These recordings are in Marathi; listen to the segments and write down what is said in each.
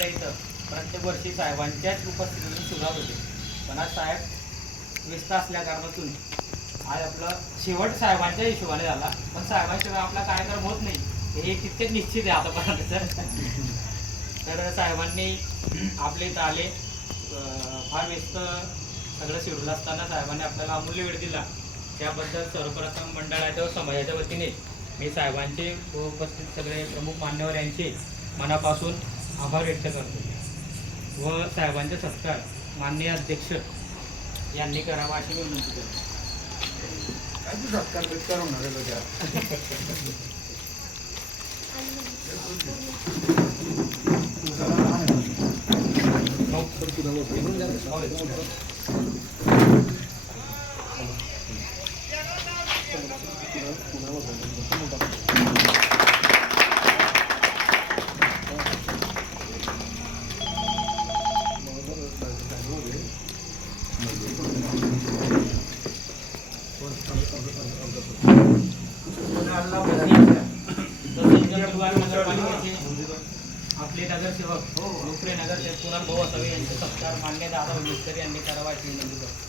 आपल्या इथं प्रत्येक वर्षी साहेबांच्याच उपस्थितीतून सुरुवात होते. पण आज साहेब व्यस्त असल्या कारणातून आज आपलं शेवट साहेबांच्या हिशोबाने झाला. पण साहेबांशिवाय आपला कार्यक्रम होत नाही हे तितकेच निश्चित आहे आतापर्यंत. तर साहेबांनी आपल्या इथं आले, फार व्यस्त सगळं शेड्यूल असताना साहेबांनी आपल्याला अमूल्य वेळ दिला. त्याबद्दल सर्वप्रथम मंडळाच्या व समाजाच्या वतीने मी साहेबांचे व उपस्थित सगळे प्रमुख मान्यवर यांचे मनापासून आभार व्यक्त करतो व साहेबांचे सत्कार माननीय अध्यक्ष यांनी करावा अशी मी विनंती करतो. सत्कार बित्कार होणार आहे आपले नगरसेवक लोकप्रिय नगरसेवक कुणाल भाऊ असावे यांचे सत्कार मान्य दादा मिस्त्री यांनी करावा अशी विनंती करतो.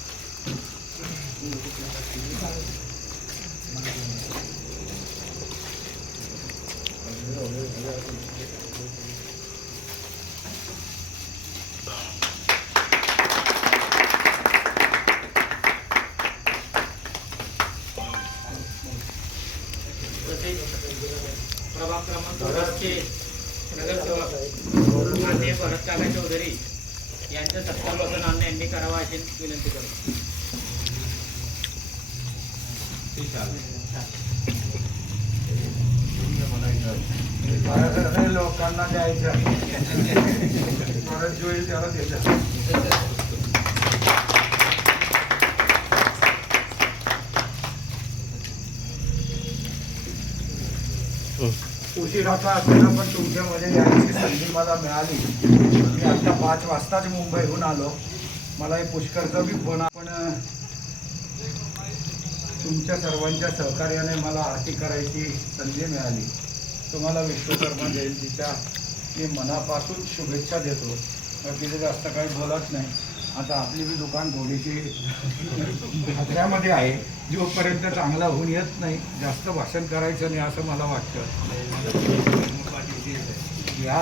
प्रभाग क्रमांक 10चे नगरसेवक माननीय भरत काका चौधरी यांच्या सत्कार वचन आणणे यांनी करावा अशी विनंती करतो. लोकांना द्यायचं परत जो येईल त्याला द्यायचं. उशिराचा असताना पण तुमच्यामध्ये यायची संधी मला मिळाली. मी आता 5 वाजताच मुंबईहून आलो. मला हे पुष्करचा बी फोन, पण तुमच्या सर्वांच्या सहकार्याने मला आरती करायची संधी मिळाली. तुम्हाला विश्वकर्मा जयंतीच्या मी मनापासून शुभेच्छा देतो. तिथे जास्त काही बोलत नाही. आता आपली बी दुकान थोडीशी खतऱ्यामध्ये आहे. जोपर्यंत चांगला होऊन येत नाही जास्त भाषण करायचं नाही असं मला वाटतं. या